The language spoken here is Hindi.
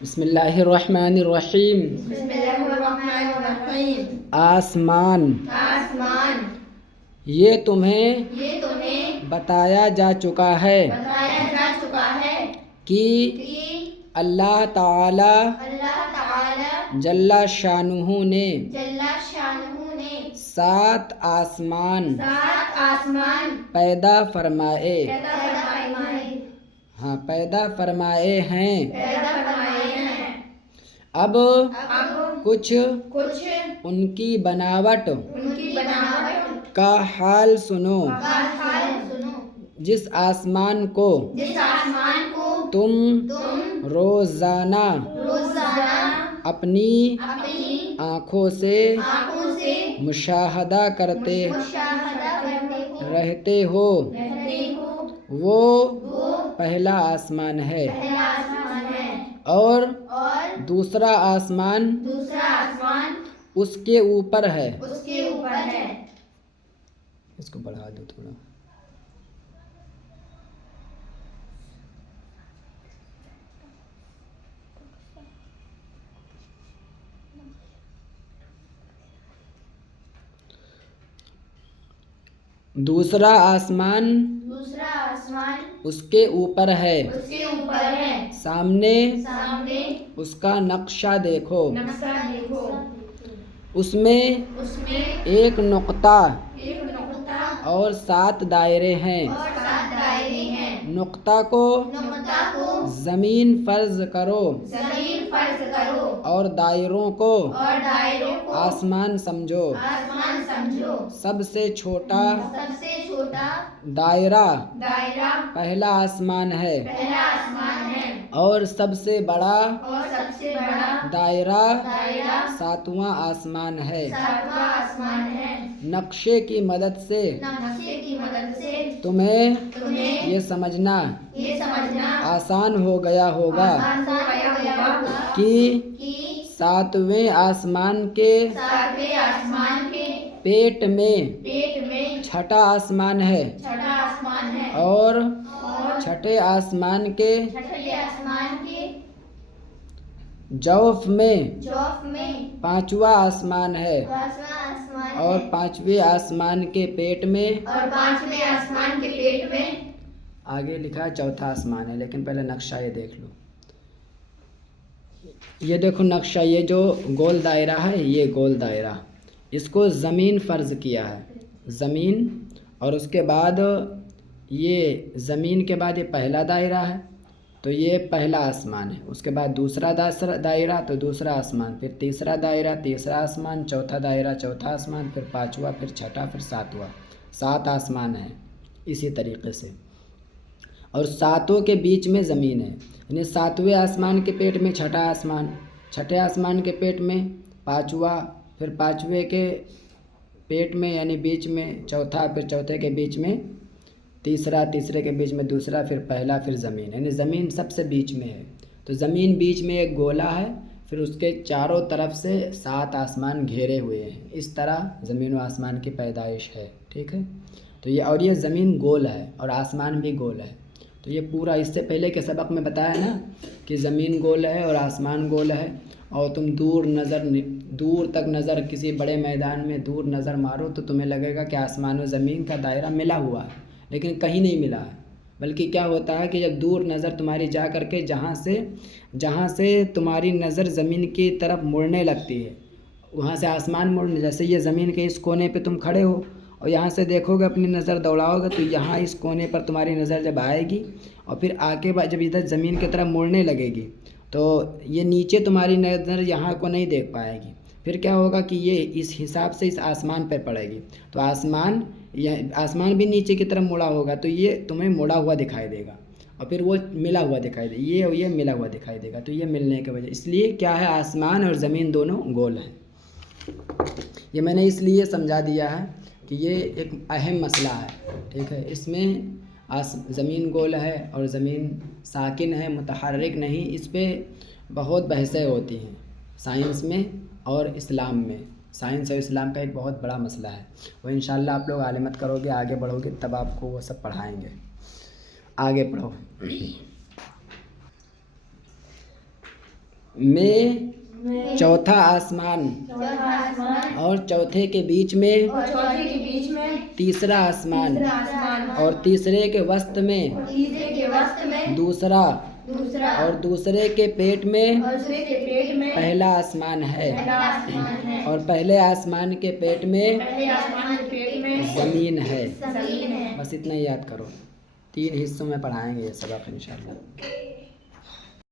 बिस्मिल्लाहिर्रहमानिर्रहीम। बिस्मिल्लाहिर्रहमानिर्रहीम। आसमान, आसमान, ये तुम्हें ये तुम्हें बताया जा चुका है बताया जा चुका है कि कि अल्लाह ताला अल्लाह ताला जल्ला शानुहु ने जल्ला शानुहु ने 7 आसमान 7 आसमान पैदा फरमाए पैदा फरमाए पैदा फरमाए हैं। पैदा फरमाए हैं। अब अब कुछ कुछ उनकी बनावट उनकी बनावट का हाल सुनो। का हाल सुनो। जिस आसमान को जिस आसमान को तुम तुम रोजाना रोजाना अपनी अपनी आँखों से आँखों से मुशाहदा करते मुशाहदा रहते हो, रहते हो, वो वो पहला आसमान है। पहला आसमान है और और दूसरा आसमान दूसरा आसमान उसके ऊपर है। उसके ऊपर है। इसको बढ़ा दो थोड़ा। दूसरा आसमान दूसरा आसमान उसके ऊपर है। उसके ऊपर है। सामने सामने उसका नक्शा देखो। नक्शा देखो। उसमें उसमें एक नुक्ता एक नुक्ता और 7 दायरे हैं। और 7 दायरे हैं। नुक्ता को नुक्ता को जमीन फर्ज करो जमीन फर्ज करो और दायरों को और दायरों को आसमान समझो। आसमान समझो। सबसे छोटा सबसे छोटा दायरा दायरा पहला आसमान है पहला आसमान है और सबसे बड़ा और सबसे बड़ा दायरा दायरा 7वां आसमान है। 7वां आसमान है। नक्शे की मदद से नक्शे की मदद से तुम्हें तुम्हें ये समझना आसान हो गया होगा आसान हो गया होगा कि कि 7वें आसमान के 7वें आसमान के पेट में में छठा आसमान है छठा आसमान है और छठे आसमान के छठे आसमान के जौफ में जौफ में 5वां आसमान है 5वां आसमान और है 5वें आसमान के पेट में और 5वें आसमान के पेट में आगे लिखा है चौथा आसमान है। लेकिन पहले नक्शा ये देख लो। ये देखो नक्शा, ये जो गोल दायरा है, ये गोल दायरा, इसको ज़मीन फ़र्ज़ किया है। ज़मीन, और उसके बाद ये ज़मीन के बाद ये पहला दायरा है, तो ये पहला आसमान है। उसके बाद दूसरा दायरा, तो दूसरा आसमान, फिर तीसरा दायरा, तीसरा आसमान, चौथा दायरा, चौथा आसमान, फिर 5वां, फिर छठा, फिर 7वां। 7 आसमान है इसी तरीक़े से। और 7 के बीच में ज़मीन है, यानी 7वें आसमान के पेट में छठा आसमान, छठे आसमान के पेट में 5वां, फिर 5वें के पेट में यानी बीच में चौथा, फिर चौथे के बीच में तीसरा, तीसरे के बीच में दूसरा, फिर पहला, फिर ज़मीन, यानी ज़मीन सबसे बीच में है। तो ज़मीन बीच में एक गोला है, फिर उसके चारों तरफ से 7 आसमान घेरे हुए हैं। इस तरह ज़मीन व आसमान की पैदाइश है। ठीक है, तो ये ज़मीन गोल है और आसमान भी गोल है। तो ये पूरा, इससे पहले के सबक में बताया ना कि ज़मीन गोल है और आसमान गोल है, और तुम दूर तक नज़र किसी बड़े मैदान में दूर नज़र मारो तो तुम्हें लगेगा कि आसमान और ज़मीन का दायरा मिला हुआ है, लेकिन कहीं नहीं मिला है। बल्कि क्या होता है कि जब दूर नज़र तुम्हारी जा कर के जहाँ से तुम्हारी नज़र ज़मीन की तरफ मुड़ने लगती है, वहाँ से आसमान मुड़ने, जैसे ये ज़मीन के इस कोने पे तुम खड़े हो और यहाँ से देखोगे, अपनी नज़र दौड़ाओगे, तो यहाँ इस कोने पर तुम्हारी नज़र जब आएगी और फिर आके बाद जब इधर ज़मीन की तरफ मुड़ने लगेगी, तो ये नीचे तुम्हारी नज़र यहाँ को नहीं देख पाएगी। फिर क्या होगा कि ये इस हिसाब से इस आसमान पर पड़ेगी, तो आसमान भी नीचे की तरफ मुड़ा होगा, तो ये तुम्हें मुड़ा हुआ दिखाई देगा, और फिर वो मिला हुआ दिखाई देगा, ये और ये मिला हुआ दिखाई देगा। तो ये मिलने की वजह, इसलिए क्या है, आसमान और ज़मीन दोनों गोल हैं। ये मैंने इसलिए समझा दिया है कि ये एक अहम मसला है। ठीक है, इसमें ज़मीन गोल है और ज़मीन साकिन है, मुतहर्रिक नहीं। इस पे बहुत बहसें होती हैं साइंस में और इस्लाम में। साइंस और इस्लाम का एक बहुत बड़ा मसला है, वो इंशाअल्लाह आप लोग आलिमत करोगे, आगे बढ़ोगे, तब आपको वो सब पढ़ाएंगे। आगे पढ़ो। में चौथा आसमान चौथा आसमान और चौथे के बीच में और चौथे के बीच में तीसरा आसमान तीसरा आसमान और तीसरे के वस्त में तीसरे के वस्त में दूसरा दूसरा और दूसरे के पेट में और दूसरे के पेट में पहला आसमान है पहला आसमान है और पहले आसमान के पेट में पहले आसमान के पेट में जमीन है। जमीन है। बस इतना ही याद करो। 3 हिस्सों में पढ़ाएंगे ये सबक इंशाल्लाह।